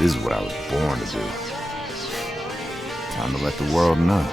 This is what I was born to do. Time to let the world know.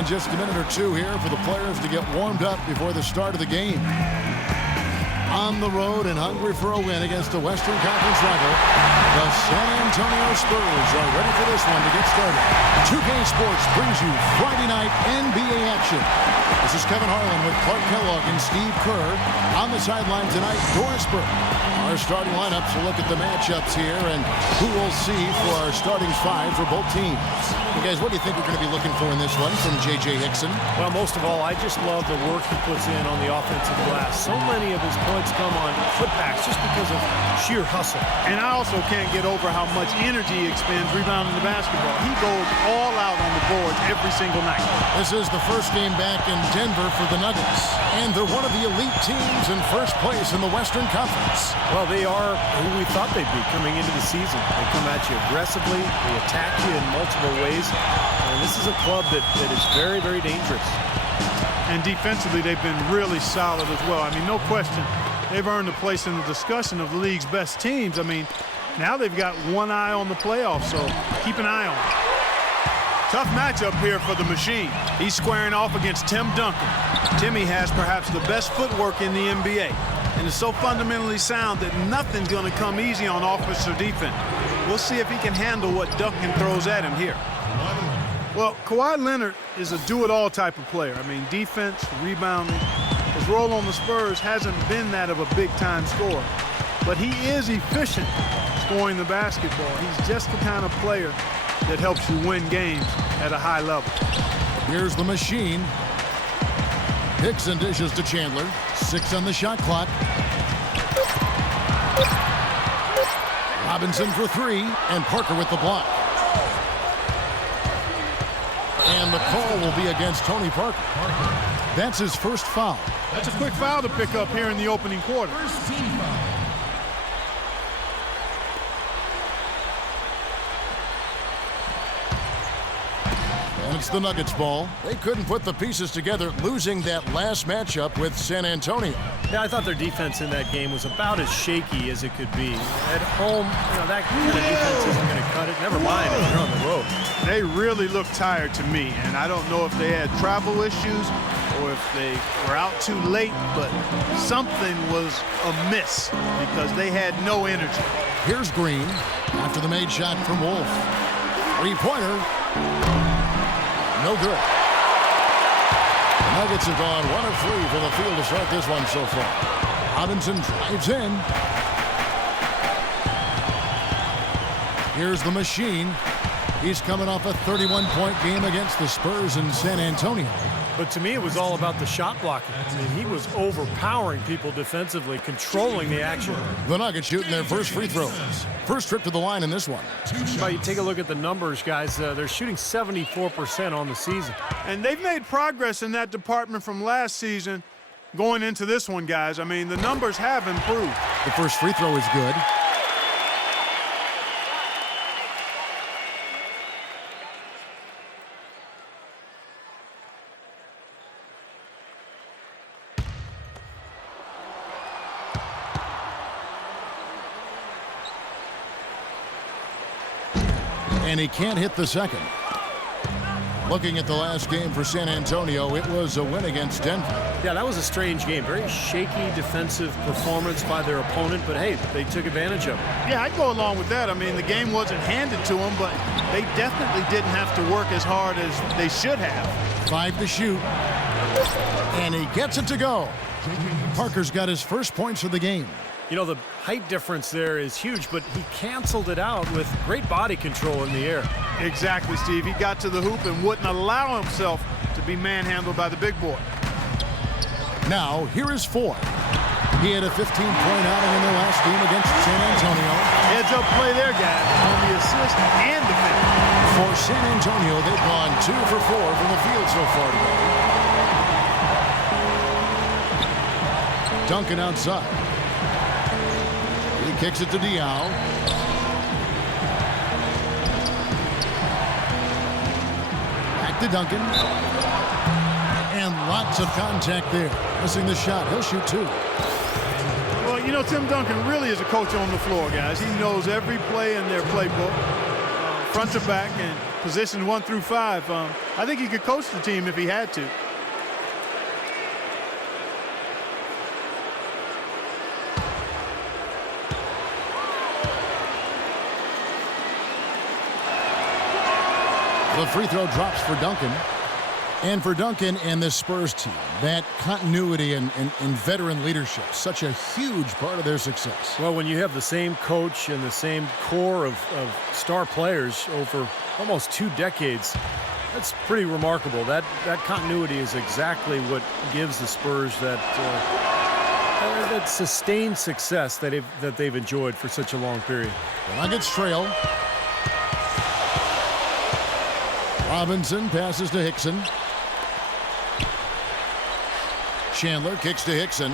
And just a minute or two here for the players to get warmed up before the start of the game. On the road and hungry for a win against a Western Conference rival, the San Antonio Spurs are ready for this one to get started. 2K Sports brings you Friday night NBA action. The This is Kevin Harlan with Clark Kellogg and Steve Kerr. On the sideline tonight, Dorisburg. Our starting lineups will look at the matchups here and who we'll see for our starting five for both teams. You guys, what do you think we're going to be looking for in this one from J.J. Hickson? Well, most of all, I just love the work he puts in on the offensive glass. So many of his points come on putbacks just because of sheer hustle. And I also can't get over how much energy he expends rebounding the basketball. He goes all out on the boards every single night. This is the first game back in Denver for the Nuggets. And they're one of the elite teams in first place in the Western Conference. Well, they are who we thought they'd be coming into the season. They come at you aggressively. They attack you in multiple ways. And this is a club that is very, very dangerous. And defensively, they've been really solid as well. I mean, no question, they've earned a place in the discussion of the league's best teams. I mean, now they've got one eye on the playoffs, so keep an eye on it. Tough matchup here for the Machine. He's squaring off against Tim Duncan. Timmy has perhaps the best footwork in the NBA and is so fundamentally sound that nothing's going to come easy on offense or defense. We'll see if he can handle what Duncan throws at him here. Well, Kawhi Leonard is a do-it-all type of player. I mean, defense, rebounding. His role on the Spurs hasn't been that of a big-time scorer, but he is efficient scoring the basketball. He's just the kind of player that helps you win games at a high level. Here's the Machine. Hickson dishes to Chandler. 6 on the shot clock. Robinson for 3, and Parker with the block. And the call will be against Tony Parker. That's his first foul. That's a quick foul to pick up here in the opening quarter. And it's the Nuggets ball. They couldn't put the pieces together, losing that last matchup with San Antonio. Yeah, I thought their defense in that game was about as shaky as it could be. At home, that kind of defense isn't going to cut it. Never mind if you're on the road. They really look tired to me, and I don't know if they had travel issues or if they were out too late, but something was amiss because they had no energy. Here's Green after the made shot from Wolf. Three-pointer. No good. The Nuggets have gone 1 of 3 from the field to start this one so far. Robinson drives in. Here's the Machine. He's coming off a 31-point game against the Spurs in San Antonio. But to me, it was all about the shot blocking. I mean, he was overpowering people defensively, controlling the action. The Nuggets shooting their first free throws. First trip to the line in this one. But you take a look at the numbers, guys. They're shooting 74% on the season. And they've made progress in that department from last season going into this one, guys. I mean, the numbers have improved. The first free throw is good. And he can't hit the second. Looking at the last game for San Antonio, it was a win against Denver. Yeah, that was a strange game. Very shaky defensive performance by their opponent, but hey, they took advantage of it. Yeah, I'd go along with that. I mean, the game wasn't handed to them, but they definitely didn't have to work as hard as they should have. 5 to shoot. And he gets it to go. Parker's got his first points of the game. You know, the height difference there is huge, but he canceled it out with great body control in the air. Exactly, Steve. He got to the hoop and wouldn't allow himself to be manhandled by the big boy. Now, here is Foy. He had a 15-point outing in their last game against San Antonio. Heads-up play there, guys, on the assist and the finish. For San Antonio, they've gone 2 for 4 from the field so far today. Duncan outside. He kicks it to Diaw. Back to Duncan. And lots of contact there. Missing the shot. He'll shoot 2. Well, you know, Tim Duncan really is a coach on the floor, guys. He knows every play in their playbook, front to back, and positions 1 through 5. I think he could coach the team if he had to. The free throw drops for Duncan. And for Duncan and this Spurs team, that continuity and veteran leadership, such a huge part of their success. Well, when you have the same coach and the same core of star players over almost 2 decades, that's pretty remarkable. That continuity is exactly what gives the Spurs that sustained success that they've enjoyed for such a long period. The Nuggets trail. Robinson passes to Hickson. Chandler kicks to Hickson.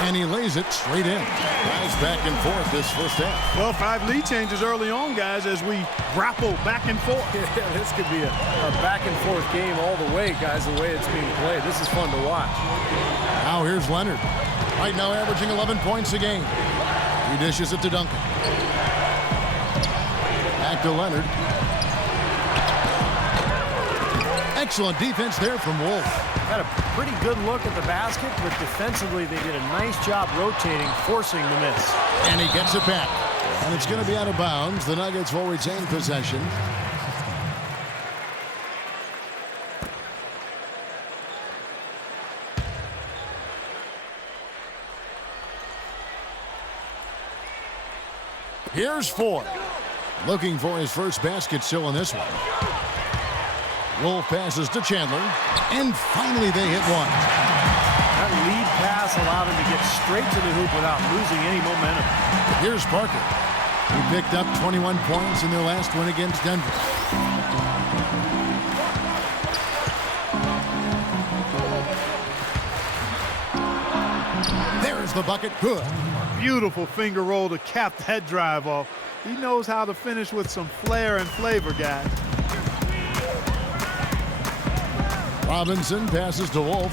And he lays it straight in. Guys back and forth this first half. Well, 5 lead changes early on, guys, as we grapple back and forth. Yeah, this could be a back and forth game all the way, guys, the way it's being played. This is fun to watch. Now here's Leonard. Right now averaging 11 points a game. He dishes it to Duncan. Back to Leonard. Excellent defense there from Wolf. Had a pretty good look at the basket, but defensively they did a nice job rotating, forcing the miss. And he gets it back. And it's going to be out of bounds. The Nuggets will retain possession. Here's Ford. Looking for his first basket still in this one. Wolf passes to Chandler. And finally they hit one. That lead pass allowed him to get straight to the hoop without losing any momentum. Here's Parker. He picked up 21 points in their last win against Denver. There's the bucket. Good. Beautiful finger roll to cap that drive off. He knows how to finish with some flair and flavor, guys. Robinson passes to Wolf.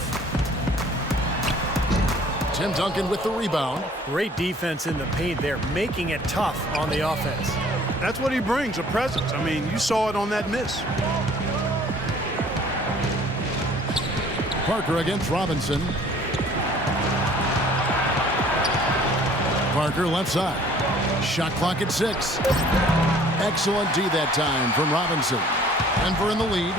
Tim Duncan with the rebound. Great defense in the paint there, making it tough on the offense. That's what he brings, a presence. I mean, you saw it on that miss. Parker against Robinson. Parker left side. Shot clock at 6. Excellent D that time from Robinson. Denver in the lead.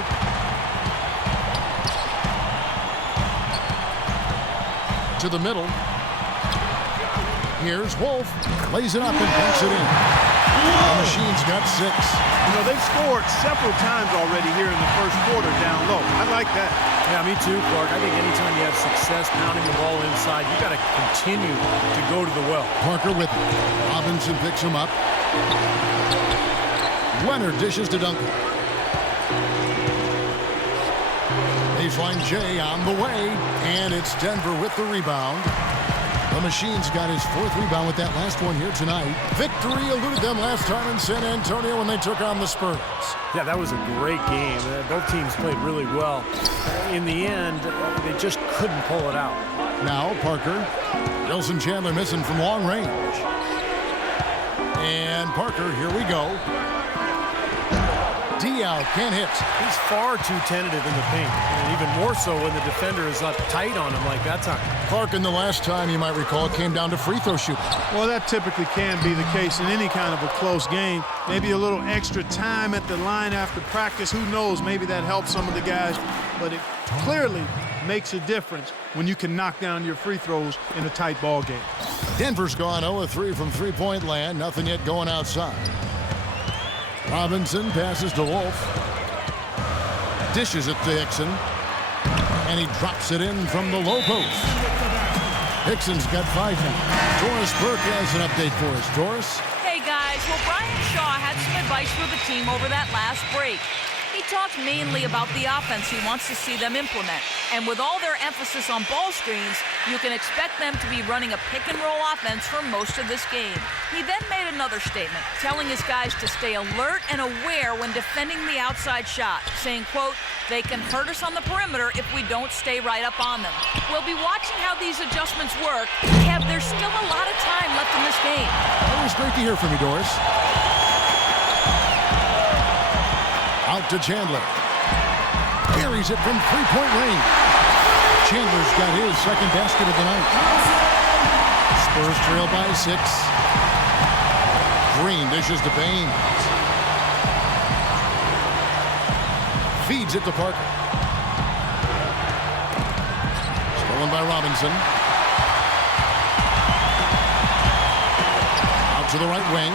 To the middle. Here's Wolf. Lays it up and banks it in. The Machine's got 6. You know, they've scored several times already here in the first quarter down low. I like that. Yeah, me too, Clark. I think anytime you have success pounding the ball inside, you got to continue to go to the well. Parker with it. Robinson picks him up. Leonard dishes to Duncan. Baseline J on the way, and it's Denver with the rebound. The Machine's got his 4th rebound with that last one here tonight. Victory eluded them last time in San Antonio when they took on the Spurs. Yeah, that was a great game. Both teams played really well. In the end, they just couldn't pull it out. Now Parker. Wilson Chandler missing from long range. And Parker, here we go. D out, can't hit. He's far too tentative in the paint, and even more so when the defender is up tight on him like that time. Clark, in the last time, you might recall, it came down to free throw shooting. Well, that typically can be the case in any kind of a close game. Maybe a little extra time at the line after practice. Who knows? Maybe that helps some of the guys. But it clearly makes a difference when you can knock down your free throws in a tight ball game. Denver's gone 0-3 from three-point land. Nothing yet going outside. Robinson passes to Wolf. Dishes it to Hickson. And he drops it in from the low post. Hickson's got 5 now. Doris Burke has an update for us. Doris? Hey, guys. Well, Brian Shaw had some advice for the team over that last break. He talked mainly about the offense he wants to see them implement. And with all their emphasis on ball screens, you can expect them to be running a pick-and-roll offense for most of this game. He then made another statement, telling his guys to stay alert and aware when defending the outside shot, saying, quote, "They can hurt us on the perimeter if we don't stay right up on them." We'll be watching how these adjustments work. Kev, there's still a lot of time left in this game. Always great to hear from you, Doris. Out to Chandler. Carries it from three-point range. Chandler's got his second basket of the night. Spurs trail by 6. Green dishes to Baines. feeds it to Parker. Stolen by Robinson. Out to the right wing.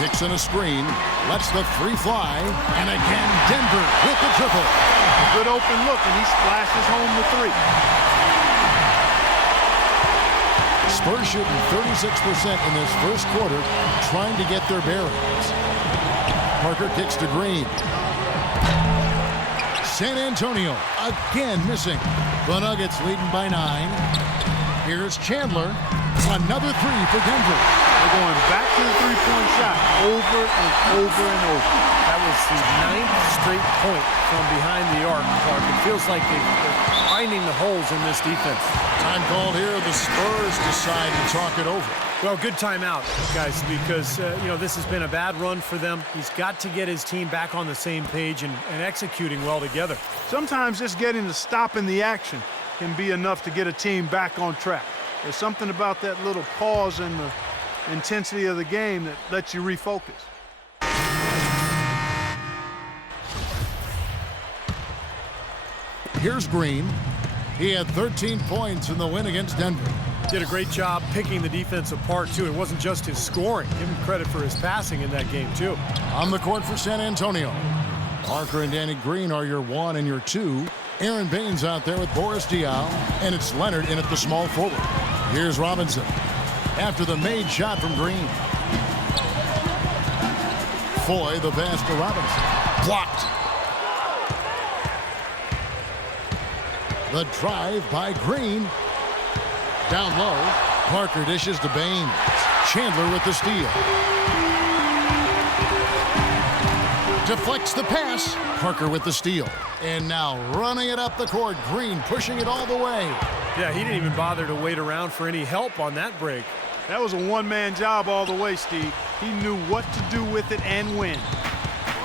Picks in a screen. Lets the three fly. And again, Denver with the triple. A good open look, and he splashes home the three. Spurs shooting 36% in this first quarter, trying to get their bearings. Parker kicks to Green. San Antonio again missing. The Nuggets leading by 9. Here's Chandler. Another three for Denver. They're going back to the three-point shot over and over and over. That was the 9th straight point from behind the arc, Clark. It feels like they're finding the holes in this defense. Time called here. The Spurs decide to talk it over. Well, good timeout, guys, because, this has been a bad run for them. He's got to get his team back on the same page and executing well together. Sometimes just getting to stop in the action can be enough to get a team back on track. There's something about that little pause in the intensity of the game that lets you refocus. Here's Green. He had 13 points in the win against Denver. Did a great job picking the defense apart, too. It wasn't just his scoring. Give him credit for his passing in that game, too. On the court for San Antonio. Parker and Danny Green are your 1 and your 2. Aaron Baines out there with Boris Diaw. And it's Leonard in at the small forward. Here's Robinson. After the made shot from Green. Foy, the pass to Robinson. Blocked. The drive by Green. Down low. Parker dishes to Baines. Chandler with the steal. Deflects the pass. Parker with the steal. And now running it up the court. Green pushing it all the way. Yeah, he didn't even bother to wait around for any help on that break. That was a one-man job all the way, Steve. He knew what to do with it and when.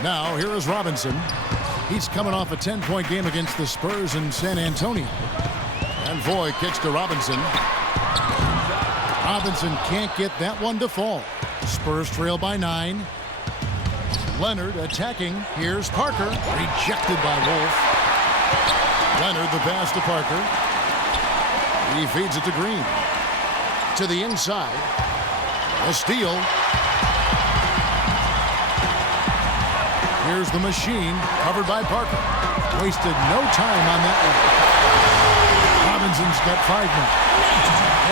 Now here is Robinson. He's coming off a 10-point game against the Spurs in San Antonio. And Voy kicks to Robinson. Robinson can't get that one to fall. Spurs trail by 9. Leonard attacking. Here's Parker. Rejected by Wolf. Leonard the pass to Parker. He feeds it to Green. To the inside. A steal. Here's the machine, covered by Parker. Wasted no time on that one. Robinson's got 5 now.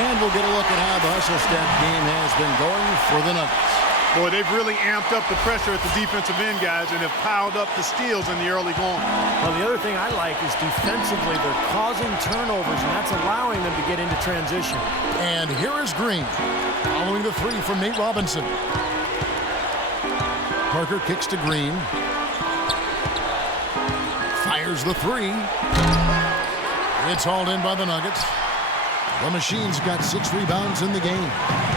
And we'll get a look at how the Hustle-Step game has been going for the Nuggets. Boy, they've really amped up the pressure at the defensive end, guys, and have piled up the steals in the early going. Well, the other thing I like is defensively they're causing turnovers, and that's allowing them to get into transition. And here is Green, following the 3 from Nate Robinson. Parker kicks to Green. Fires the 3. It's hauled in by the Nuggets. The Machine's got 6 rebounds in the game.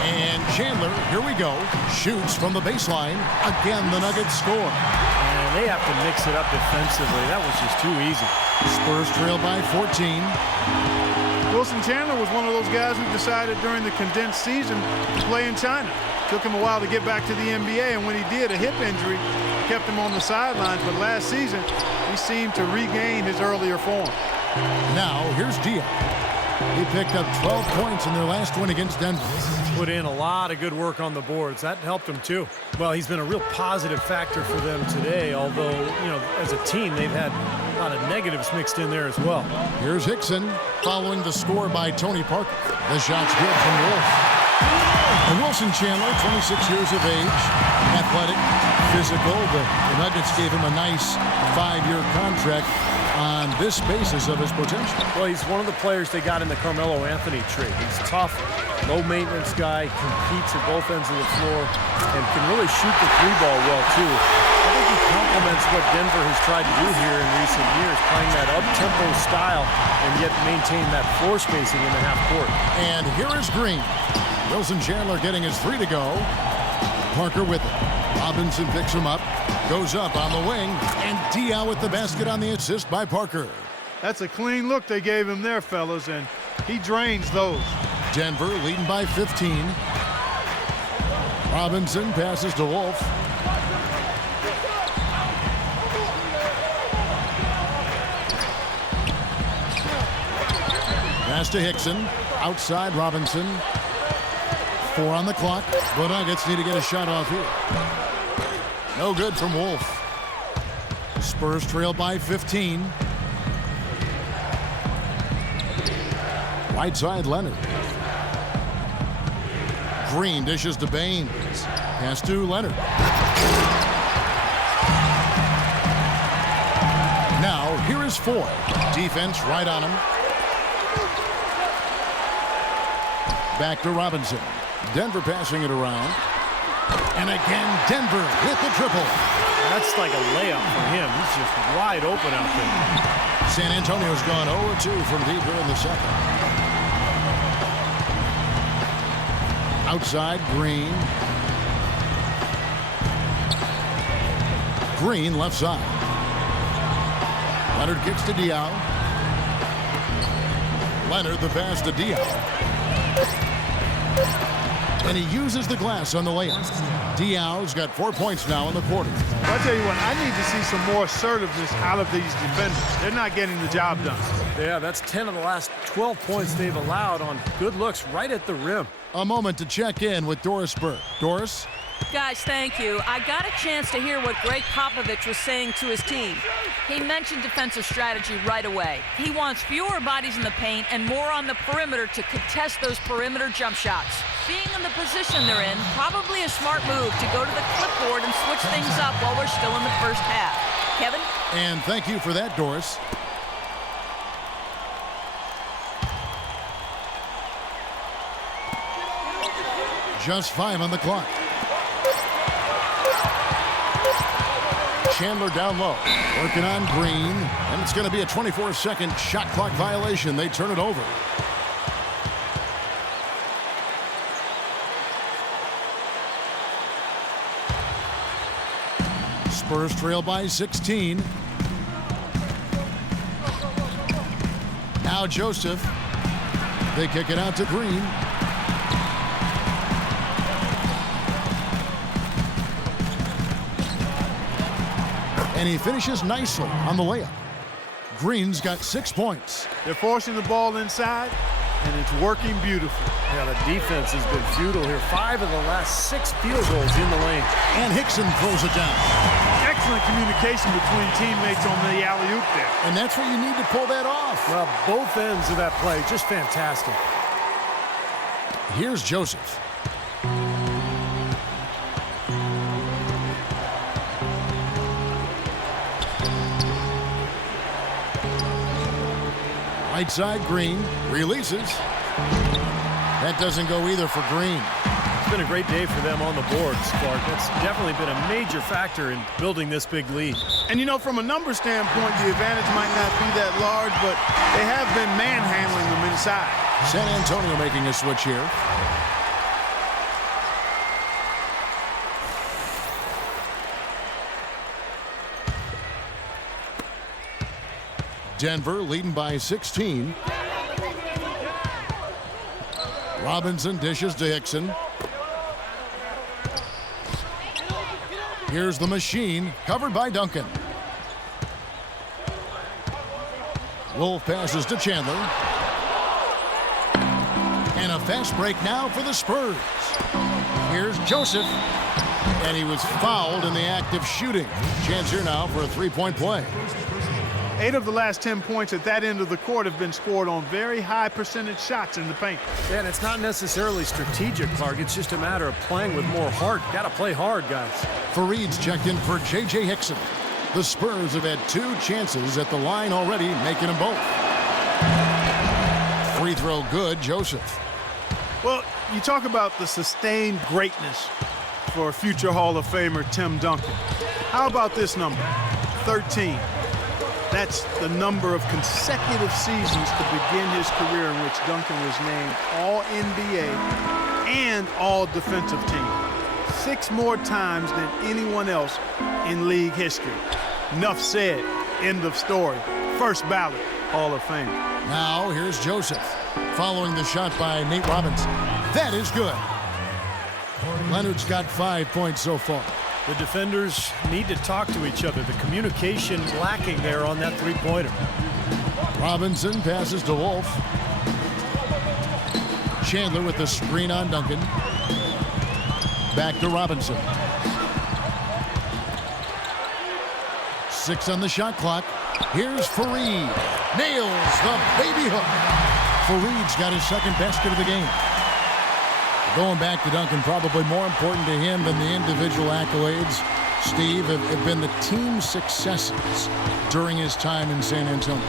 And Chandler, here we go, shoots from the baseline. Again, the Nuggets score. And they have to mix it up defensively. That was just too easy. Spurs trail by 14. Wilson Chandler was one of those guys who decided during the condensed season to play in China. Took him a while to get back to the NBA, and when he did, a hip injury kept him on the sidelines. But last season, he seemed to regain his earlier form. Now, here's Diaw. He picked up 12 points in their last win against Denver. Put in a lot of good work on the boards. That helped him, too. Well, he's been a real positive factor for them today, although, as a team, they've had a lot of negatives mixed in there as well. Here's Hickson following the score by Tony Parker. The shot's good from Wolf. And Wilson Chandler, 26 years of age, athletic, physical. The Nuggets gave him a nice 5-year contract on this basis of his potential. Well, he's one of the players they got in the Carmelo Anthony trade. He's tough, low-maintenance guy, competes at both ends of the floor, and can really shoot the 3-ball well, too. I think he complements what Denver has tried to do here in recent years, playing that up-tempo style and yet maintain that floor spacing in the half court. And here is Green. Wilson Chandler getting his 3 to go. Parker with it. Robinson picks him up, goes up on the wing, and Diaw with the basket on the assist by Parker. That's a clean look they gave him there, fellas, and he drains those. Denver leading by 15. Robinson passes to Wolf. Pass to Hickson. Outside Robinson. 4 on the clock. The Nuggets need to get a shot off here. No good from Wolf. Spurs trail by 15. Right side Leonard. Green dishes to Baines. Pass to Leonard. Now here is Ford. Defense right on him. Back to Robinson. Denver passing it around. And again, Denver with the triple. That's like a layup for him. He's just wide open out there. San Antonio's gone 0-2 from deep here in the second. Outside, Green. Green left side. Leonard kicks to Diaw. Leonard the pass to Diaw. And he uses the glass on the layup. Diaw's got 4 points now in the quarter. I'll tell you what, I need to see some more assertiveness out of these defenders. They're not getting the job done. Yeah, that's 10 of the last 12 points they've allowed on good looks right at the rim. A moment to check in with Doris Burke. Doris? Guys, thank you. I got a chance to hear what Greg Popovich was saying to his team. He mentioned defensive strategy right away. He wants fewer bodies in the paint and more on the perimeter to contest those perimeter jump shots. Being in the position they're in, probably a smart move to go to the clipboard and switch things up while we're still in the first half. Kevin? And thank you for that, Doris. Just 5 on the clock. Chandler down low, working on Green, and it's going to be a 24-second shot clock violation. They turn it over. Spurs trail by 16. Now Joseph. They kick it out to Green. And he finishes nicely on the layup. Green's got 6 points. They're forcing the ball inside, and it's working beautifully. Yeah, the defense has been futile here. 5 of the last 6 field goals in the lane. And Hickson throws it down. Excellent communication between teammates on the alley-oop there. And that's where you need to pull that off. Well, both ends of that play, just fantastic. Here's Joseph. Right side, Green releases. That doesn't go either for Green. It's been a great day for them on the boards, Clark. That's definitely been a major factor in building this big lead. And, you know, from a number standpoint, the advantage might not be that large, but they have been manhandling them inside. San Antonio making a switch here. Denver leading by 16. Robinson dishes to Hickson. Here's the machine, covered by Duncan. Wolf passes to Chandler. And a fast break now for the Spurs. Here's Joseph. And he was fouled in the act of shooting. Chance here now for a three-point play. 8 of the last 10 points at that end of the court have been scored on very high percentage shots in the paint. Yeah, and it's not necessarily strategic, Clark. It's just a matter of playing with more heart. Got to play hard, guys. Fareed's checked in for J.J. Hickson. The Spurs have had 2 chances at the line already, making them both. Free throw good, Joseph. Well, you talk about the sustained greatness for future Hall of Famer Tim Duncan. How about this number? 13. That's the number of consecutive seasons to begin his career in which Duncan was named All-NBA and All-Defensive Team. 6 more times than anyone else in league history. Enough said. End of story. First ballot Hall of Fame. Now here's Joseph following the shot by Nate Robinson. That is good. Leonard's got 5 points so far. The defenders need to talk to each other. The communication lacking there on that three-pointer. Robinson passes to Wolf. Chandler with the screen on Duncan. Back to Robinson. 6 on the shot clock. Here's Fareed. Nails the baby hook. Fareed's got his second basket of the game. Going back to Duncan, probably more important to him than the individual accolades, Steve, have been the team successes during his time in San Antonio.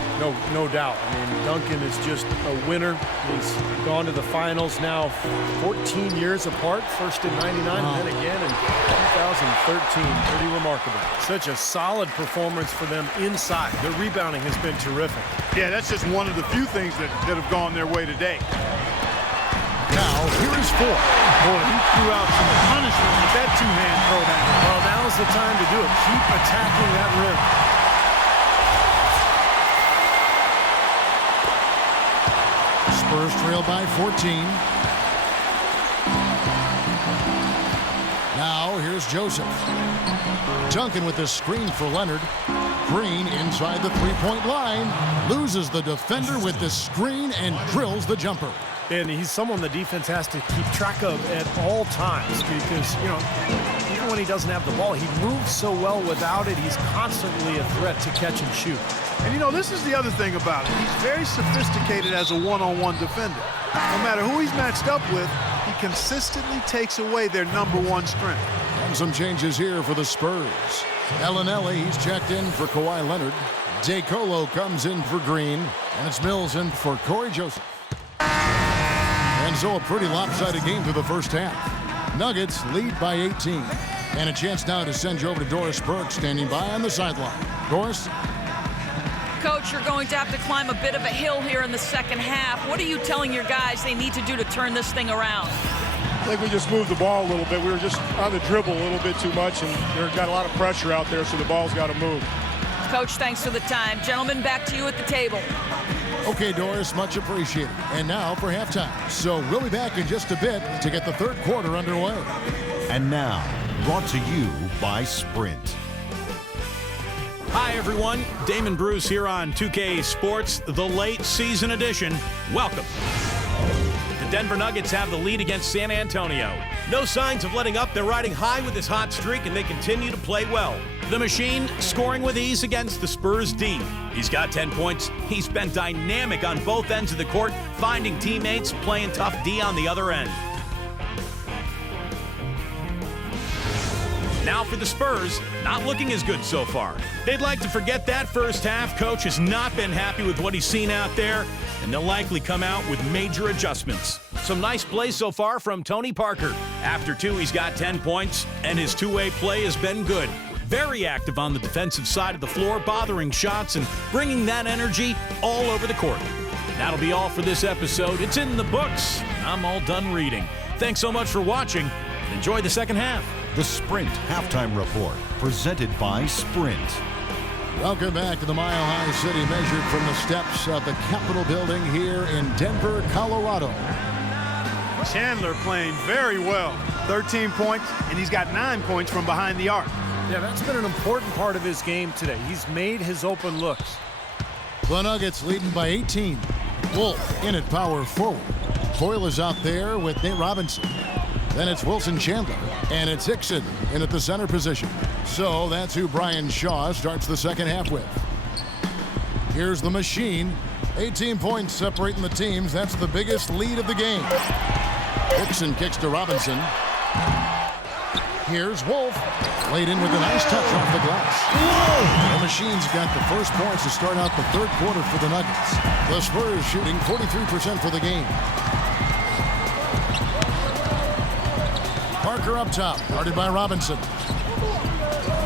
No doubt. I mean, Duncan is just a winner. He's gone to the finals now 14 years apart, first in 99 and then again in 2013. Pretty remarkable. Such a solid performance for them inside. Their rebounding has been terrific. Yeah, that's just one of the few things that have gone their way today. Now, here is Ford. Boy, he threw out some punishment with that two-hand throwdown. Well, now's the time to do it. Keep attacking that rim. Spurs trail by 14. Now, here's Joseph. Duncan with the screen for Leonard. Green inside the three-point line. Loses the defender with the screen and drills the jumper. And he's someone the defense has to keep track of at all times because, you know, even when he doesn't have the ball, he moves so well without it. He's constantly a threat to catch and shoot. And, you know, this is the other thing about it. He's very sophisticated as a one-on-one defender. No matter who he's matched up with, he consistently takes away their number one strength. And some changes here for the Spurs. Ellenelli, he's checked in for Kawhi Leonard. DeColo comes in for Green. And it's Mills in for Corey Joseph. And so a pretty lopsided game through the first half. Nuggets lead by 18. And a chance now to send you over to Doris Burke standing by on the sideline. Doris? Coach, you're going to have to climb a bit of a hill here in the second half. What are you telling your guys they need to do to turn this thing around? I think we just moved the ball a little bit. We were just on the dribble a little bit too much, and they've got a lot of pressure out there, so the ball's got to move. Coach, thanks for the time. Gentlemen, back to you at the table. Okay, Doris, much appreciated. And now for halftime. So we'll be back in just a bit to get the third quarter underway. And now, brought to you by Sprint. Hi, everyone. Damon Bruce here on 2K Sports, the late season edition. Welcome. The Denver Nuggets have the lead against San Antonio. No signs of letting up. They're riding high with this hot streak, and they continue to play well. The Machine scoring with ease against the Spurs D. He's got 10 points. He's been dynamic on both ends of the court, finding teammates, playing tough D on the other end. Now for the Spurs, not looking as good so far. They'd like to forget that first half. Coach has not been happy with what he's seen out there, and they'll likely come out with major adjustments. Some nice plays so far from Tony Parker. After two, he's got 10 points, and his two-way play has been good. Very active on the defensive side of the floor, bothering shots and bringing that energy all over the court. That'll be all for this episode. It's in the books. I'm all done reading. Thanks so much for watching, and enjoy the second half. The Sprint Halftime Report, presented by Sprint. Welcome back to the Mile High City, measured from the steps of the Capitol building here in Denver, Colorado. Chandler playing very well. 13 points, and he's got 9 points from behind the arc. Yeah, that's been an important part of his game today. He's made his open looks. The Nuggets leading by 18. Wolf in at power forward. Foyle is out there with Nate Robinson. Then it's Wilson Chandler, and it's Hickson in at the center position. So that's who Brian Shaw starts the second half with. Here's the Machine. 18 points separating the teams. That's the biggest lead of the game. Hickson kicks to Robinson. Here's Wolf. Laid in with a nice touch off the glass. The Machine's got the first points to start out the third quarter for the Nuggets. The Spurs shooting 43% for the game. Parker up top, guarded by Robinson.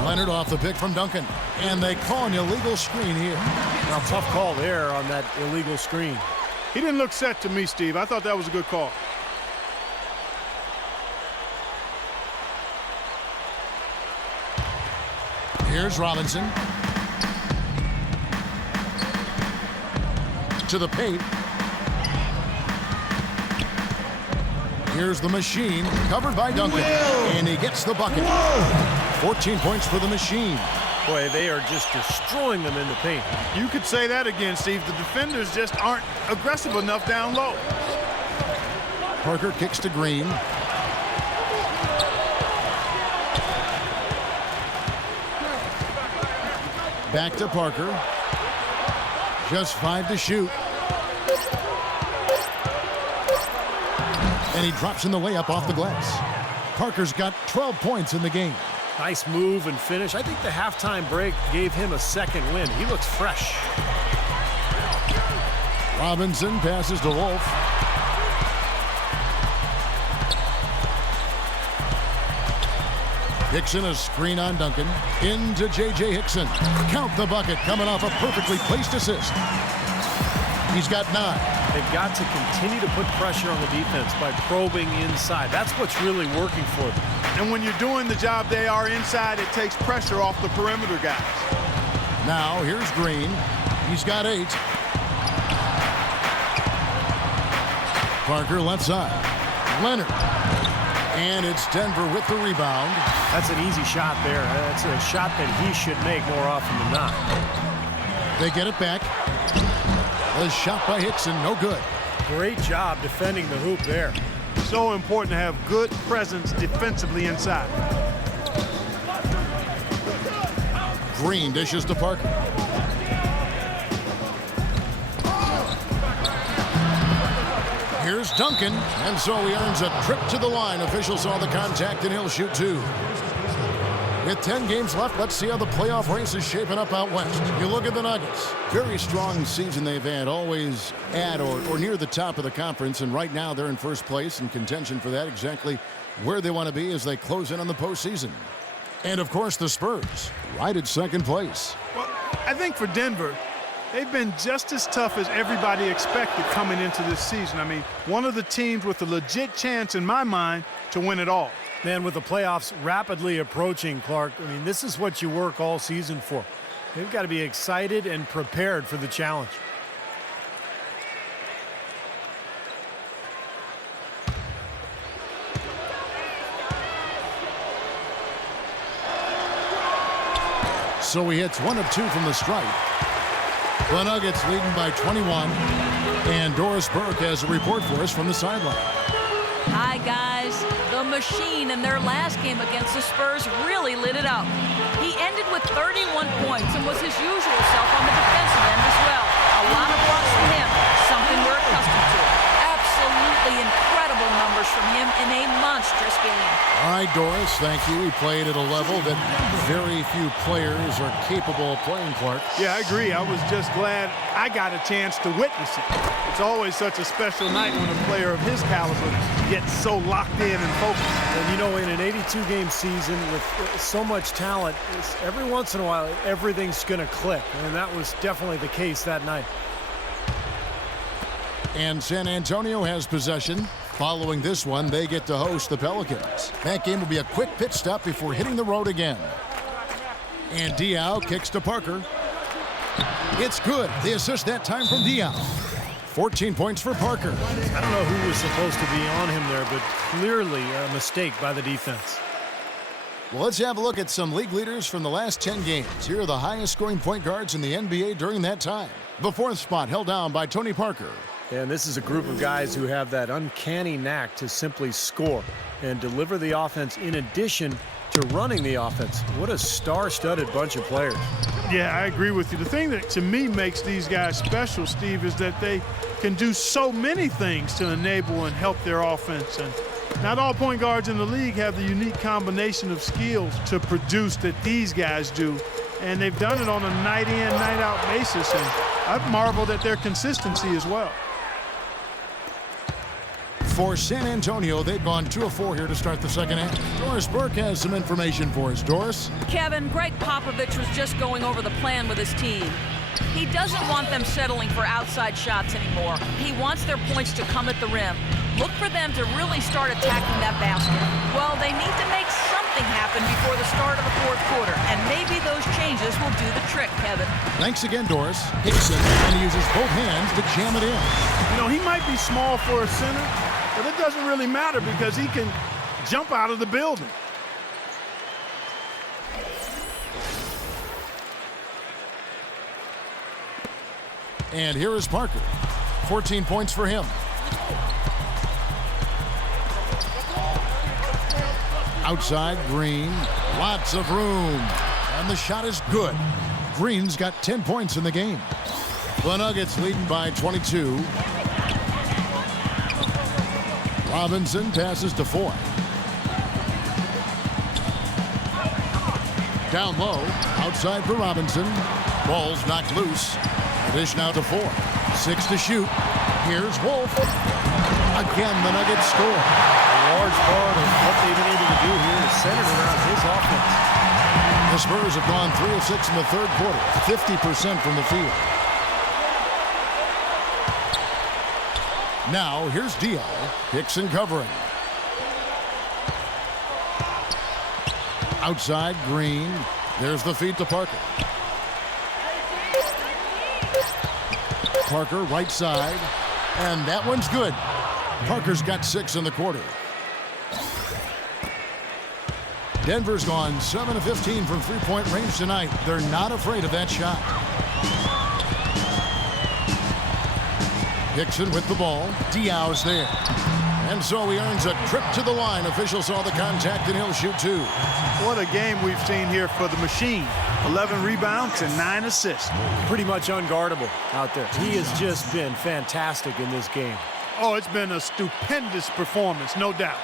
Leonard off the pick from Duncan. And they call an illegal screen here. Now, tough call there on that illegal screen. He didn't look set to me, Steve. I thought that was a good call. Here's Robinson. To the paint. Here's the Machine, covered by Duncan. And he gets the bucket. 14 points for the Machine. Boy, they are just destroying them in the paint. You could say that again, Steve. The defenders just aren't aggressive enough down low. Parker kicks to Green. Back to Parker. Just 5 to shoot. And he drops in the layup off the glass. Parker's got 12 points in the game. Nice move and finish. I think the halftime break gave him a second win. He looks fresh. Robinson passes to Wolf. Hickson, a screen on Duncan. Into J.J. Hickson. Count the bucket coming off a perfectly placed assist. He's got 9. They've got to continue to put pressure on the defense by probing inside. That's what's really working for them. And when you're doing the job they are inside, it takes pressure off the perimeter guys. Now here's Green. He's got 8. Parker left side. Leonard. And it's Denver with the rebound. That's an easy shot there. That's a shot that he should make more often than not. They get it back. A shot by Hickson, no good. Great job defending the hoop there. So important to have good presence defensively inside. Green dishes to Parker. Here's Duncan, and so he earns a trip to the line. Officials saw the contact, and he'll shoot 2. With 10 games left, let's see how the playoff race is shaping up out west. You look at the Nuggets. Very strong season they've had, always at or near the top of the conference, and right now they're in first place in contention for that, exactly where they want to be as they close in on the postseason. And, of course, the Spurs, right at second place. Well, I think for Denver, they've been just as tough as everybody expected coming into this season. I mean, one of the teams with a legit chance, in my mind, to win it all. Man, with the playoffs rapidly approaching, Clark, I mean, this is what you work all season for. They've got to be excited and prepared for the challenge. So he hits 1 of 2 from the stripe. The Nuggets leading by 21. And Doris Burke has a report for us from the sideline. Hi, guys. The Machine in their last game against the Spurs really lit it up. He ended with 31 points and was his usual self on the defensive end as well. A lot of blocks from him, something we're accustomed to. Absolutely incredible numbers from him in a monstrous game. All right, Doris, thank you. He played at a level that very few players are capable of playing, Clark. Yeah, I agree. I was just glad I got a chance to witness it. It's always such a special night when a player of his caliber gets so locked in and focused. And, you know, in an 82-game season with so much talent, every once in a while, everything's going to click. And that was definitely the case that night. And San Antonio has possession. Following this one, they get to host the Pelicans. That game will be a quick pit stop before hitting the road again. And Diaw kicks to Parker. It's good. The assist that time from Diaw. 14 points for Parker. I don't know who was supposed to be on him there, but clearly a mistake by the defense. Well, let's have a look at some league leaders from the last 10 games. Here are the highest scoring point guards in the NBA during that time. The 4th spot held down by Tony Parker. And this is a group of guys who have that uncanny knack to simply score and deliver the offense in addition to running the offense. What a star-studded bunch of players. Yeah, I agree with you. The thing that, to me, makes these guys special, Steve, is that they can do so many things to enable and help their offense. And not all point guards in the league have the unique combination of skills to produce that these guys do. And they've done it on a night-in, night-out basis. And I've marveled at their consistency as well. For San Antonio, they've gone 2 of 4 here to start the second half. Doris Burke has some information for us. Doris? Kevin, Greg Popovich was just going over the plan with his team. He doesn't want them settling for outside shots anymore. He wants their points to come at the rim. Look for them to really start attacking that basket. Well, they need to make something happen before the start of the 4th quarter, and maybe those changes will do the trick, Kevin. Thanks again, Doris. Hickson, and he uses both hands to jam it in. You know, he might be small for a center, but it doesn't really matter because he can jump out of the building. And here is Parker. 14 points for him. Outside, Green. Lots of room. And the shot is good. Green's got 10 points in the game. The Nuggets leading by 22. Robinson passes to Foy. Down low. Outside for Robinson. Ball's knocked loose. The dish now to Foy. 6 to shoot. Here's Wolf. Again, the Nuggets score. A large part of what they've been able to do here is centered around his offense. The Spurs have gone 3 of 6 in the third quarter, 50% from the field. Now, here's Diaw. Hickson covering. Outside, Green. There's the feed to Parker. Parker, right side. And that one's good. Parker's got 6 in the quarter. Denver's gone 7 of 15 from three-point range tonight. They're not afraid of that shot. Hickson with the ball. Diaw's there. And so he earns a trip to the line. Official saw the contact and he'll shoot 2. What a game we've seen here for the machine. 11 rebounds and 9 assists. Pretty much unguardable out there. He has just been fantastic in this game. Oh, it's been a stupendous performance, no doubt.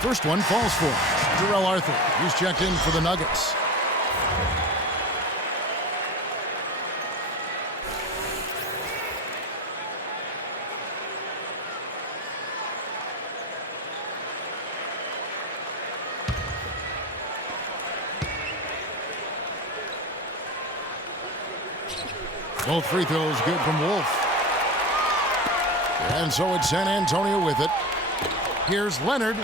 First one falls for Darrell Arthur. He's checked in for the Nuggets. Both free throws good from Wolf. And so it's San Antonio with it. Here's Leonard.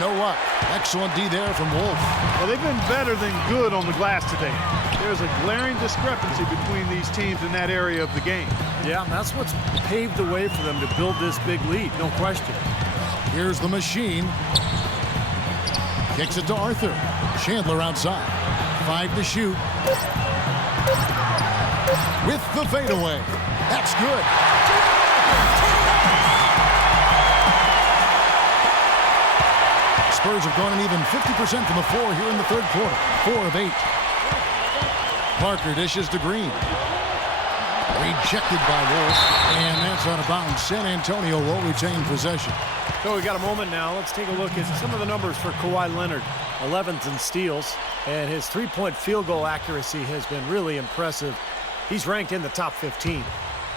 No up. Excellent D there from Wolf. Well, they've been better than good on the glass today. There's a glaring discrepancy between these teams in that area of the game. Yeah, and that's what's paved the way for them to build this big lead, no question. Here's the machine. Kicks it to Arthur. Chandler outside. 5 to shoot. With the fadeaway. That's good. Spurs have gone an even 50% from the floor here in the third quarter. 4 of 8. Parker dishes to Green. Rejected by Wolf. And that's out of bounds. San Antonio will retain possession. So we got a moment now. Let's take a look at some of the numbers for Kawhi Leonard. 11th in steals. And his three-point field goal accuracy has been really impressive. He's ranked in the top 15.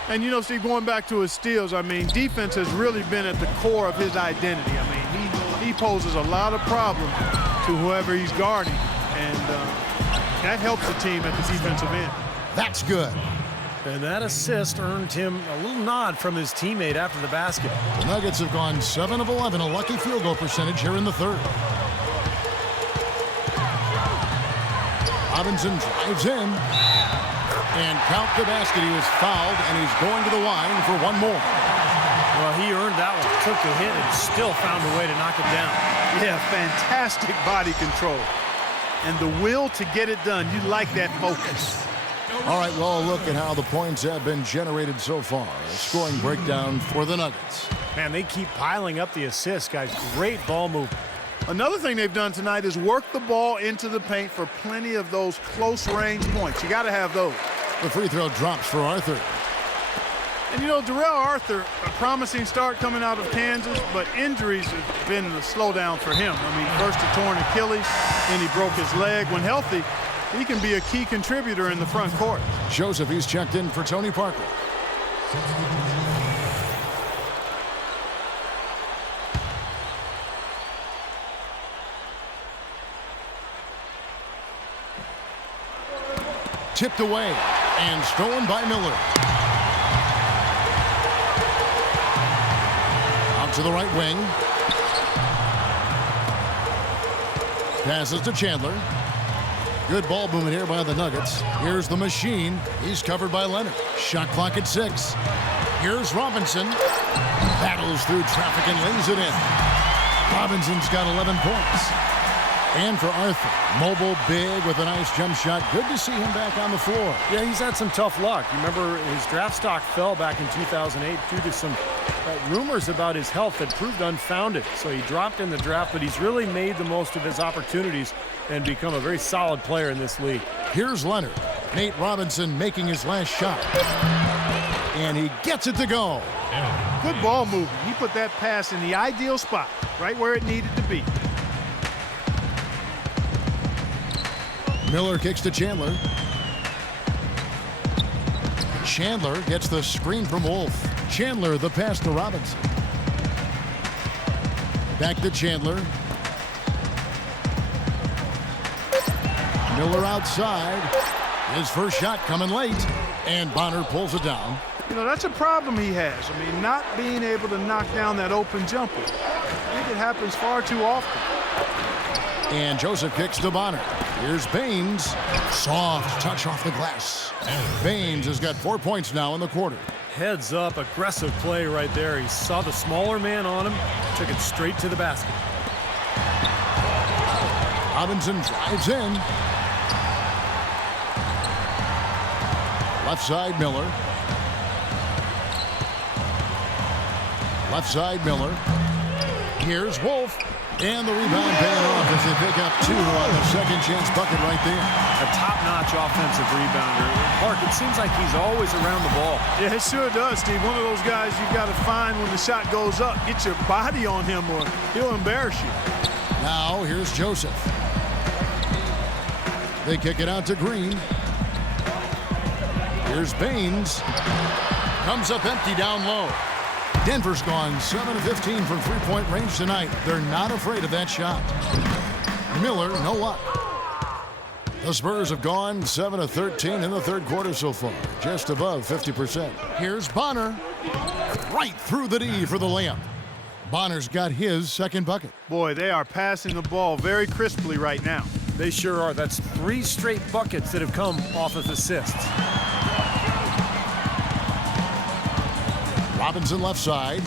And, you know, Steve, going back to his steals, I mean, defense has really been at the core of his identity. I mean, he poses a lot of problems to whoever he's guarding. And that helps the team at the defensive end. That's good. And that assist earned him a little nod from his teammate after the basket. The Nuggets have gone 7 of 11, a lucky field goal percentage here in the third. Robinson drives in. And count the basket. He was fouled, and he's going to the line for one more. Well, he earned that one. Took the hit and still found a way to knock it down. Yeah, fantastic body control. And the will to get it done. You like that focus. All right, well, look at how the points have been generated so far. A scoring breakdown for the Nuggets. Man, they keep piling up the assists, guys. Great ball movement. Another thing they've done tonight is work the ball into the paint for plenty of those close-range points. You got to have those. The free throw drops for Arthur. And, you know, Darrell Arthur, a promising start coming out of Kansas, but injuries have been a slowdown for him. I mean, first a torn Achilles, then he broke his leg. When healthy, he can be a key contributor in the front court. Joseph, he's checked in for Tony Parker. Tipped away and stolen by Miller. Out to the right wing. Passes to Chandler. Good ball movement here by the Nuggets. Here's the machine. He's covered by Leonard. Shot clock at 6. Here's Robinson. Battles through traffic and lays it in. Robinson's got 11 points. And for Arthur, mobile, big, with a nice jump shot. Good to see him back on the floor. Yeah, he's had some tough luck. You remember his draft stock fell back in 2008 due to some rumors about his health that proved unfounded. So he dropped in the draft, but he's really made the most of his opportunities and become a very solid player in this league. Here's Leonard. Nate Robinson making his last shot. And he gets it to go. Good ball movement. He put that pass in the ideal spot, right where it needed to be. Miller kicks to Chandler. Chandler gets the screen from Wolf. Chandler the pass to Robinson. Back to Chandler. Miller outside. His first shot coming late. And Bonner pulls it down. You know, that's a problem he has. I mean, not being able to knock down that open jumper. I think it happens far too often. And Joseph kicks to Bonner. Here's Baines. Soft touch off the glass. Baines has got 4 points now in the quarter. Heads up, aggressive play right there. He saw the smaller man on him, took it straight to the basket. Robinson drives in. Left side, Miller. Left side, Miller. Here's Wolf. And the rebound paying off as they pick up 2 on the second chance bucket right there. A top-notch offensive rebounder. Clark, it seems like he's always around the ball. Yeah, it sure does, Steve. One of those guys you've got to find when the shot goes up. Get your body on him or he'll embarrass you. Now here's Joseph. They kick it out to Green. Here's Baines. Comes up empty down low. Denver's gone 7 of 15 from three-point range tonight. They're not afraid of that shot. Miller, no luck. The Spurs have gone 7 of 13 in the third quarter so far, just above 50%. Here's Bonner. Right through the D for the layup. Bonner's got his second bucket. Boy, they are passing the ball very crisply right now. They sure are. That's 3 straight buckets that have come off of assists. Robinson left side.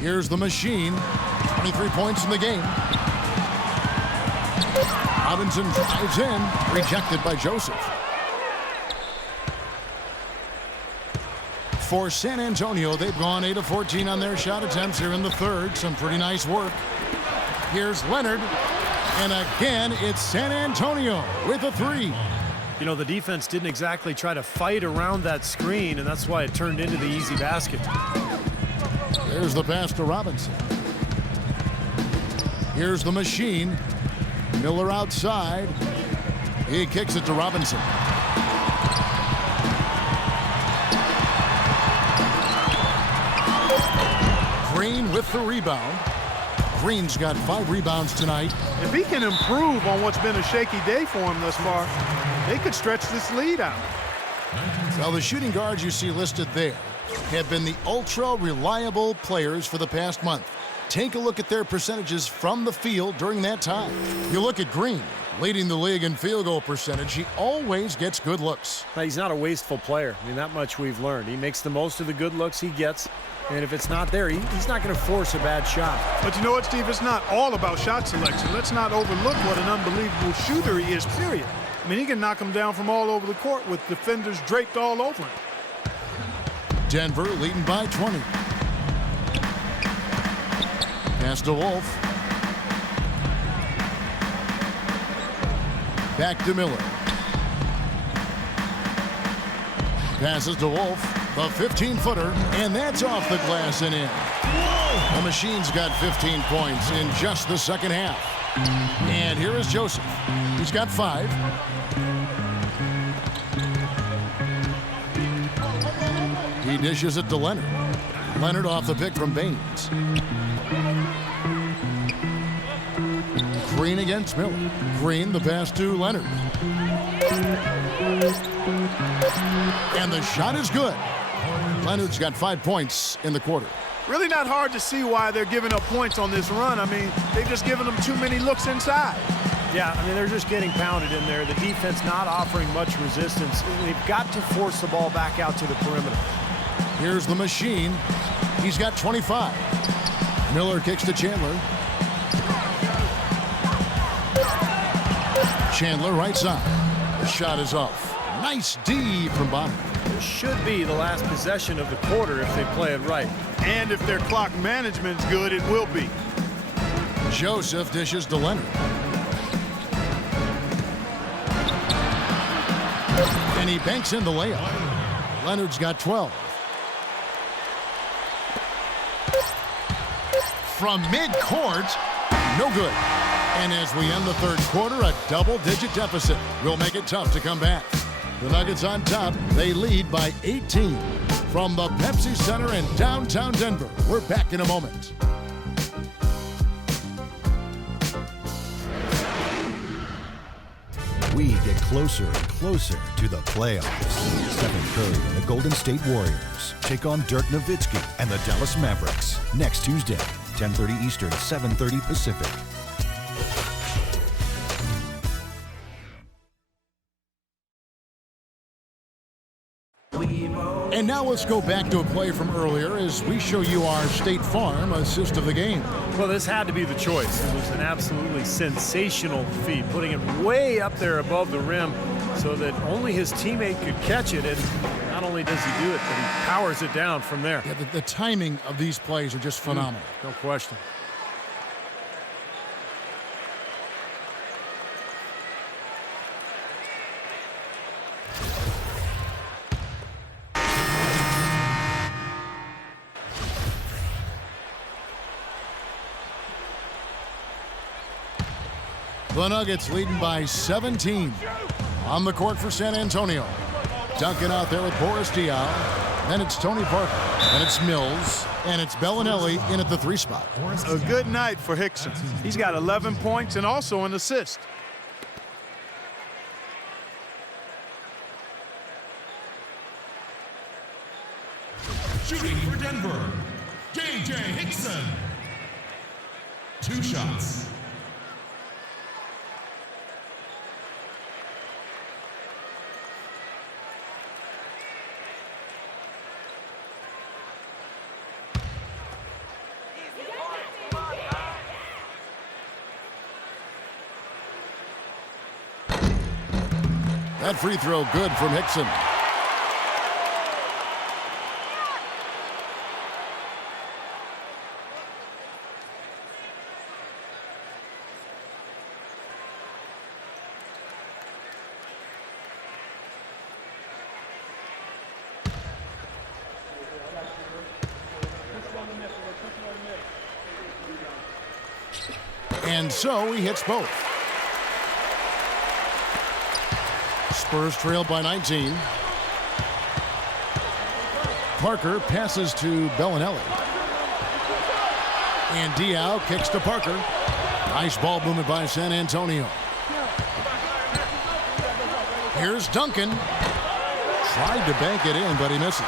Here's the machine. 23 points in the game. Robinson drives in. Rejected by Joseph. For San Antonio, they've gone 8 of 14 on their shot attempts here in the third. Some pretty nice work. Here's Leonard. And again, it's San Antonio with a 3. You know, the defense didn't exactly try to fight around that screen, and that's why it turned into the easy basket. There's the pass to Robinson. Here's the machine. Miller outside. He kicks it to Robinson. Green with the rebound. Green's got 5 rebounds tonight. If he can improve on what's been a shaky day for him thus far, they could stretch this lead out. Well, the shooting guards you see listed there have been the ultra-reliable players for the past month. Take a look at their percentages from the field during that time. You look at Green, leading the league in field goal percentage. He always gets good looks. Now, he's not a wasteful player. I mean, that much we've learned. He makes the most of the good looks he gets, and if it's not there, he's not going to force a bad shot. But you know what, Steve? It's not all about shot selection. Let's not overlook what an unbelievable shooter he is, period. I mean, he can knock them down from all over the court with defenders draped all over him. Denver leading by 20. Pass to Wolf. Back to Miller. Passes to Wolf. The 15-footer, and that's off the glass and in. The machine's got 15 points in just the second half. And here is Joseph. He's got 5. He dishes it to Leonard. Leonard off the pick from Baines. Green against Miller. Green the pass to Leonard. And the shot is good. Leonard's got 5 points in the quarter. Really not hard to see why they're giving up points on this run. I mean, they've just given them too many looks inside. Yeah, I mean, they're just getting pounded in there. The defense not offering much resistance. They've got to force the ball back out to the perimeter. Here's the machine. He's got 25. Miller kicks to Chandler. Chandler right side. The shot is off. Nice D from Bonner. This should be the last possession of the quarter if they play it right. And if their clock management's good, it will be. Joseph dishes to Leonard. And he banks in the layup. Leonard's got 12. From midcourt, no good. And as we end the third quarter, a double-digit deficit will make it tough to come back. The Nuggets on top. They lead by 18. From the Pepsi Center in downtown Denver, we're back in a moment. We get closer and closer to the playoffs. Stephen Curry and the Golden State Warriors take on Dirk Nowitzki and the Dallas Mavericks next Tuesday, 10:30 Eastern, 7:30 Pacific. And now let's go back to a play from earlier as we show you our State Farm assist of the game. Well, this had to be the choice. It was an absolutely sensational feat, putting it way up there above the rim so that only his teammate could catch it. And not only does he do it, but he powers it down from there. Yeah, the timing of these plays are just phenomenal. No question. The Nuggets leading by 17. On the court for San Antonio. Duncan out there with Boris Diaw. Then it's Tony Parker. And it's Mills. And it's Bellinelli in at the 3 spot. A good night for Hickson. He's got 11 points and also an assist. Shooting for Denver, J.J. Hickson. 2 shots. That free throw good from Hickson. And so he hits both. Spurs trail by 19. Parker passes to Bellinelli. And Diaw kicks to Parker. Nice ball movement by San Antonio. Here's Duncan. Tried to bank it in, but he misses.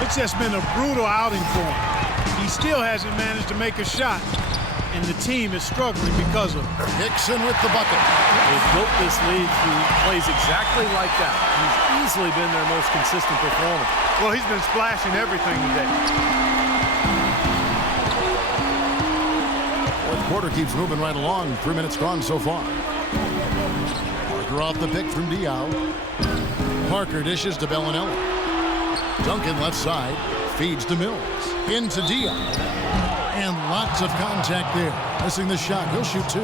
It's just been a brutal outing for him. He still hasn't managed to make a shot, and the team is struggling because of it. Hickson with the bucket. They've built this lead through plays exactly like that. He's easily been their most consistent performer. Well, he's been splashing everything today. Fourth quarter keeps moving right along. 3 minutes gone so far. Parker off the pick from Diaw. Parker dishes to Bellinelli. Duncan left side. Feeds to Mills. Into Diaw. And lots of contact there. Missing the shot. He'll shoot 2.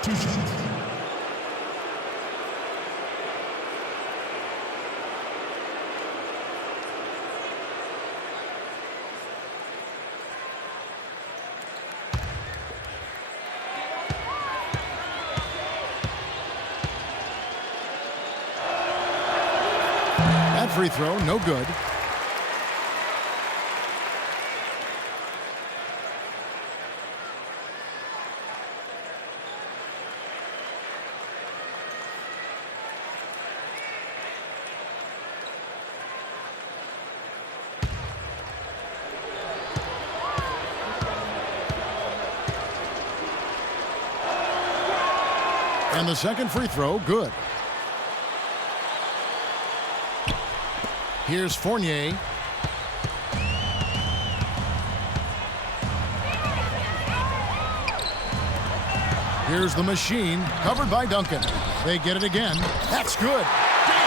Two shots. That free throw, no good. And the second free throw, good. Here's Fournier. Here's the machine, covered by Duncan. They get it again. That's good.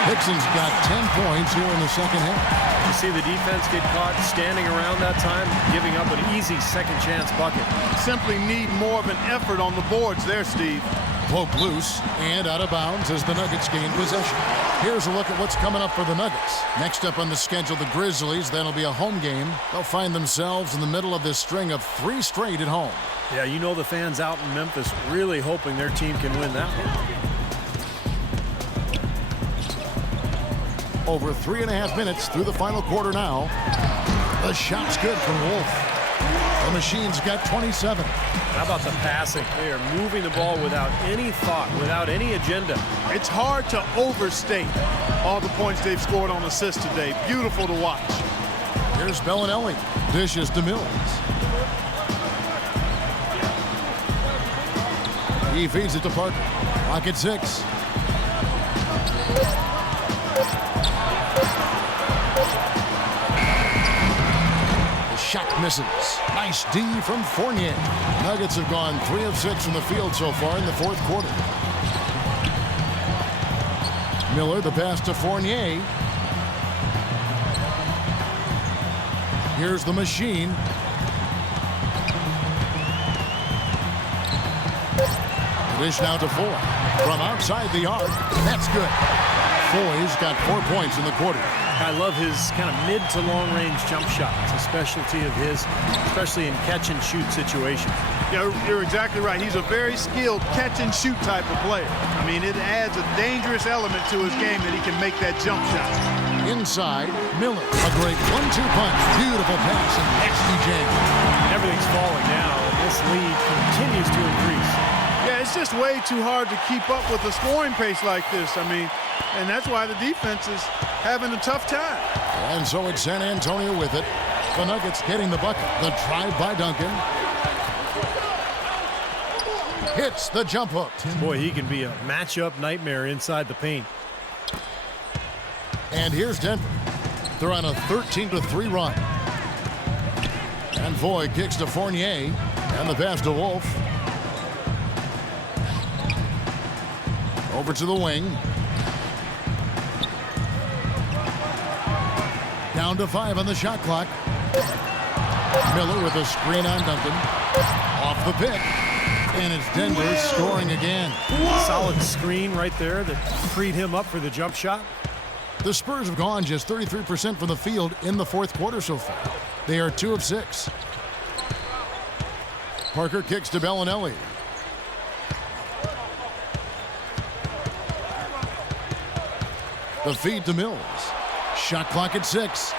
Hickson's got 10 points here in the second half. You see the defense get caught standing around that time, giving up an easy second chance bucket. Simply need more of an effort on the boards there, Steve. Poke loose and out of bounds as the Nuggets gain possession. Here's a look at what's coming up for the Nuggets. Next up on the schedule, the Grizzlies. That'll be a home game. They'll find themselves in the middle of this string of 3 straight at home. Yeah, you know the fans out in Memphis really hoping their team can win that one. Over 3.5 minutes through the final quarter now. The shot's good from Wolf. The Machine's got 27. How about the passing? They are moving the ball without any thought, without any agenda. It's hard to overstate all the points they've scored on assists today. Beautiful to watch. Here's Bellinelli. Dishes to Mills. He feeds it to Parker. Clock at 6. Shot misses. Nice D from Fournier. Nuggets have gone 3 of 6 from the field so far in the fourth quarter. Miller, the pass to Fournier. Here's the machine. Dish now to Foy. From outside the arc. That's good. Foy's got 4 points in the quarter. I love his kind of mid to long range jump shot. It's a specialty of his, especially in catch and shoot situations. Yeah, you're exactly right. He's a very skilled catch and shoot type of player. I mean, it adds a dangerous element to his game that he can make that jump shot. Inside, Miller. A great 1-2 punch. Beautiful pass and XG jam. Everything's falling now, and this lead continues to increase. Yeah, it's just way too hard to keep up with a scoring pace like this. I mean, and that's why the defense is having a tough time. And so it's San Antonio with it. The Nuggets getting the bucket. The drive by Duncan. Hits the jump hook. Boy, he can be a matchup nightmare inside the paint. And here's Denver. They're on a 13-3 run. And Foy kicks to Fournier. And the pass to Wolf. Over to the wing. Down to 5 on the shot clock. Miller with a screen on Duncan. Off the pick. And it's Denver scoring again. Solid screen right there that freed him up for the jump shot. The Spurs have gone just 33% from the field in the fourth quarter so far. They are 2 of 6. Parker kicks to Bellinelli. The feed to Mills. Shot clock at 6.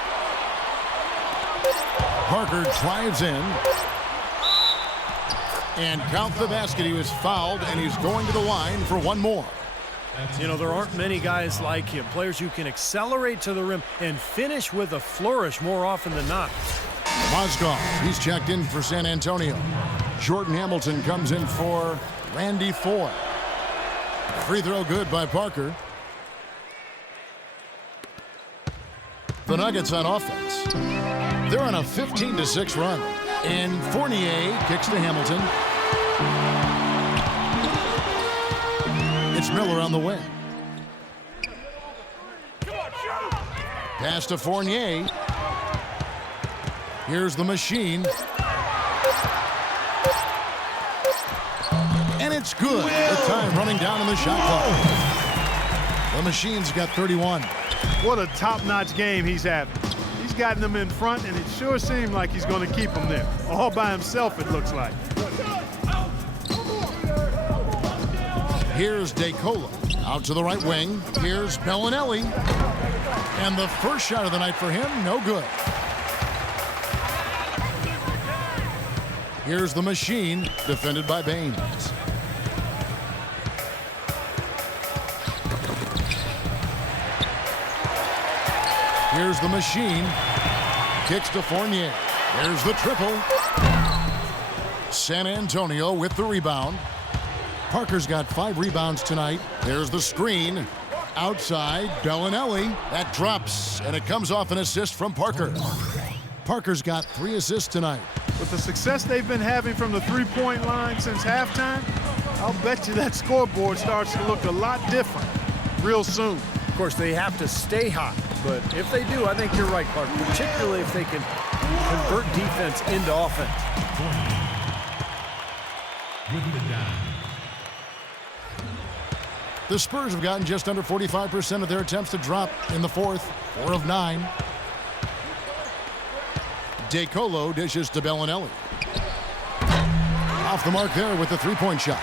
Parker drives in. And count the basket. He was fouled, and he's going to the line for one more. You know, there aren't many guys like him, players who can accelerate to the rim and finish with a flourish more often than not. Mozgov, he's checked in for San Antonio. Jordan Hamilton comes in for Randy Foy. Free throw good by Parker. The Nuggets on offense. They're on a 15-6 run. And Fournier kicks to Hamilton. It's Miller on the wing. Pass to Fournier. Here's the machine. And it's good. The time running down on the shot clock. The machine's got 31. What a top-notch game he's having. He's gotten them in front, and it sure seemed like he's going to keep them there. All by himself, it looks like. Here's DeCola out to the right wing. Here's Bellinelli. And the first shot of the night for him, no good. Here's the machine, defended by Baines. Here's the machine. Kicks to Fournier. There's the triple. San Antonio with the rebound. Parker's got 5 rebounds tonight. There's the screen. Outside, Bellinelli. That drops, and it comes off an assist from Parker. Parker's got 3 assists tonight. With the success they've been having from the three-point line since halftime, I'll bet you that scoreboard starts to look a lot different real soon. Of course, they have to stay hot, but if they do, I think you're right, Clark, particularly if they can convert defense into offense. The Spurs have gotten just under 45% of their attempts to drop in the fourth, 4 of 9. DeColo dishes to Bellinelli. Off the mark there with the three-point shot.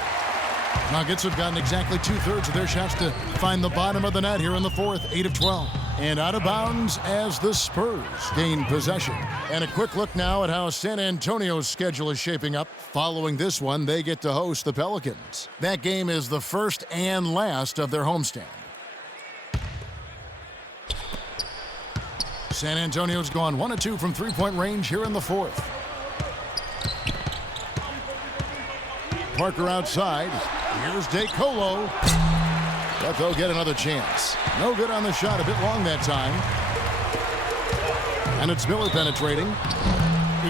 Nuggets have gotten exactly 2/3 of their shots to find the bottom of the net here in the fourth, 8 of 12. And out of bounds as the Spurs gain possession. And a quick look now at how San Antonio's schedule is shaping up. Following this one, they get to host the Pelicans. That game is the first and last of their homestand. San Antonio's gone 1 of 2 from three-point range here in the fourth. Parker outside. Here's DeColo. But they'll get another chance. No good on the shot, a bit long that time. And it's Miller penetrating.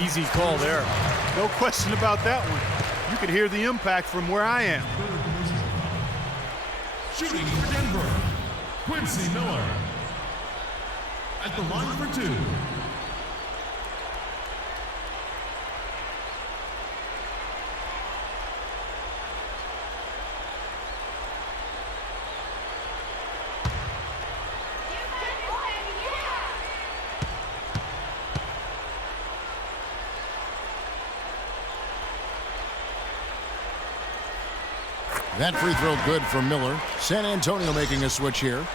Easy call there. No question about that one. You could hear the impact from where I am. Shooting for Denver, Quincy Miller. At the line for 2. That free throw good for Miller. San Antonio making a switch here.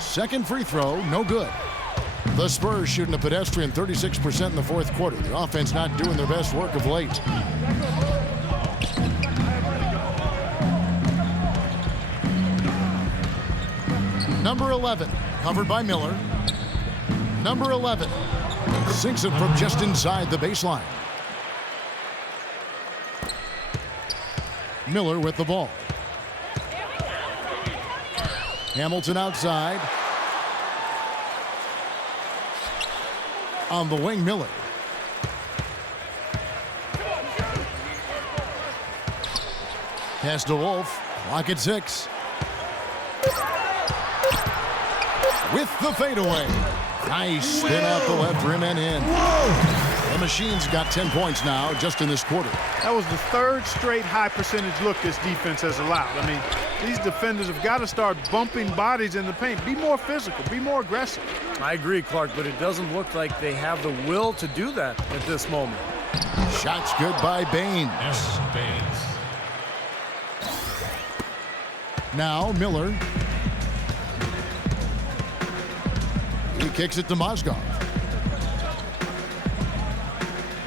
Second free throw, no good. The Spurs shooting a pedestrian 36% in the fourth quarter. The offense not doing their best work of late. Number 11, covered by Miller. Number 11, sinks it from just inside the baseline. Miller with the ball. Hamilton outside. On the wing, Miller. Pass to Wolf. Clock at 6. With the fadeaway. Nice spin off the left rim and in. The Machine's got 10 points now just in this quarter. That was the 3rd straight high percentage look this defense has allowed. I mean, these defenders have got to start bumping bodies in the paint. Be more physical. Be more aggressive. I agree, Clark, but it doesn't look like they have the will to do that at this moment. Shots good by Baines. Now Miller. He kicks it to Mozgov.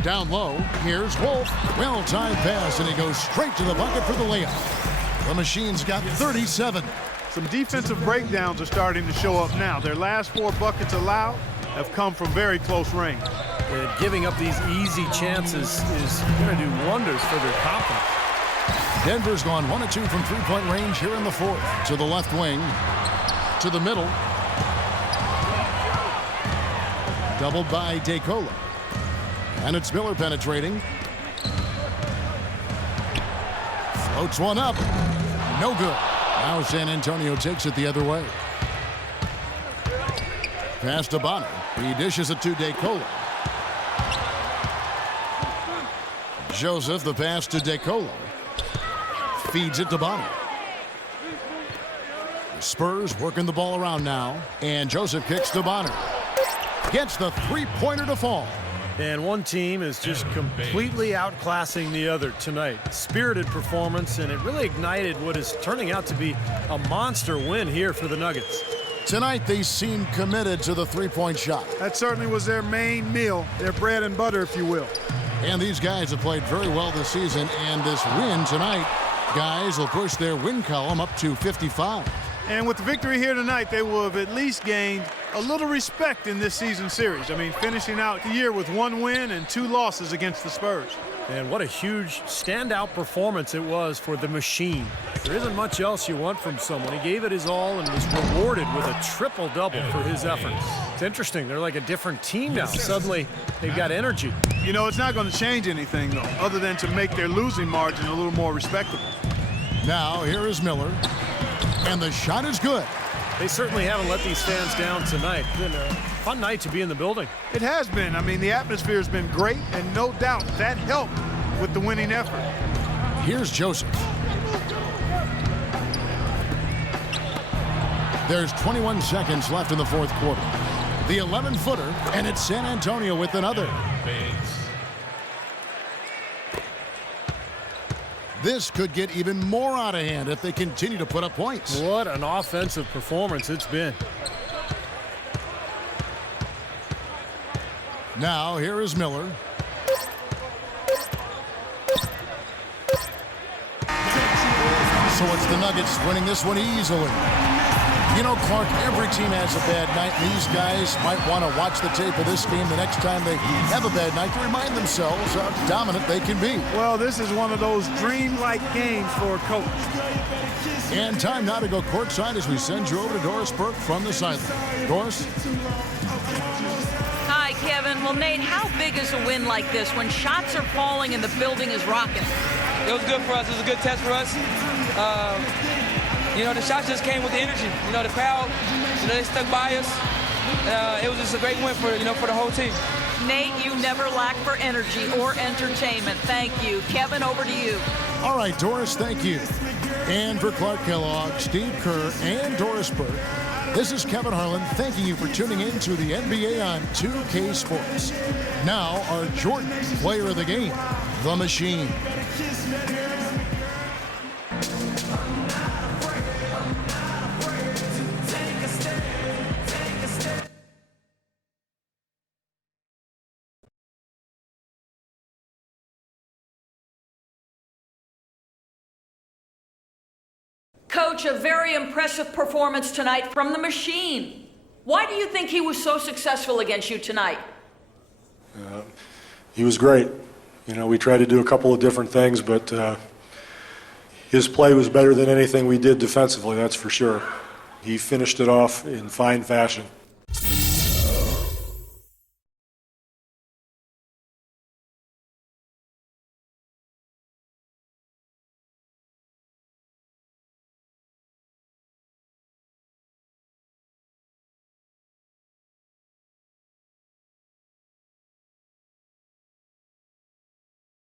Down low, here's Wolf. Well-timed pass, and he goes straight to the bucket for the layup. The Machine's got 37. Some defensive breakdowns are starting to show up now. Their last 4 buckets allowed have come from very close range. And giving up these easy chances is going to do wonders for their confidence. Denver's gone 1 of 2 from three-point range here in the fourth. To the left wing, to the middle. Doubled by DeColo. And it's Miller penetrating. Floats one up. No good. Now San Antonio takes it the other way. Pass to Bonner. He dishes it to DeColo. Joseph, the pass to DeColo. Feeds it to Bonner. The Spurs working the ball around now. And Joseph kicks to Bonner. Gets the three-pointer to fall. And one team is just completely outclassing the other tonight. Spirited performance, and it really ignited what is turning out to be a monster win here for the Nuggets. Tonight, they seem committed to the three-point shot. That certainly was their main meal, their bread and butter, if you will. And these guys have played very well this season, and this win tonight, guys, will push their win column up to 55. And with the victory here tonight, they will have at least gained a little respect in this season series. I mean, finishing out the year with 1 win and 2 losses against the Spurs. And what a huge standout performance it was for the Machine. There isn't much else you want from someone. He gave it his all and was rewarded with a triple-double for his efforts. It's interesting. They're like a different team now. Suddenly, they've got energy. You know, it's not going to change anything, though, other than to make their losing margin a little more respectable. Now, here is Miller. And the shot is good. They certainly haven't let these fans down tonight. It's been a fun night to be in the building. It has been. I mean, the atmosphere has been great, and no doubt that helped with the winning effort. Here's Joseph. There's 21 seconds left in the fourth quarter. The 11-footer, and it's San Antonio with another. This could get even more out of hand if they continue to put up points. What an offensive performance it's been. Now, here is Miller. So it's the Nuggets winning this one easily. You know, Clark, every team has a bad night, and these guys might want to watch the tape of this game the next time they have a bad night to remind themselves how dominant they can be. Well, this is one of those dreamlike games for a coach. And time now to go courtside as we send you over to Doris Burke from the sideline. Doris? Hi, Kevin. Well, Nate, how big is a win like this when shots are falling and the building is rocking? It was good for us. It was a good test for us. You know, the shots just came with the energy. You know, the crowd, you know, they stuck by us. It was just a great win for, you know, for the whole team. Nate, you never lack for energy or entertainment. Thank you. Kevin, over to you. All right, Doris, thank you. And for Clark Kellogg, Steve Kerr, and Doris Burke, this is Kevin Harlan thanking you for tuning in to the NBA on 2K Sports. Now, our Jordan player of the game, the Machine. Coach, a very impressive performance tonight from the Machine. Why do you think he was so successful against you tonight? He was great. You know, we tried to do a couple of different things, but his play was better than anything we did defensively, that's for sure. He finished it off in fine fashion.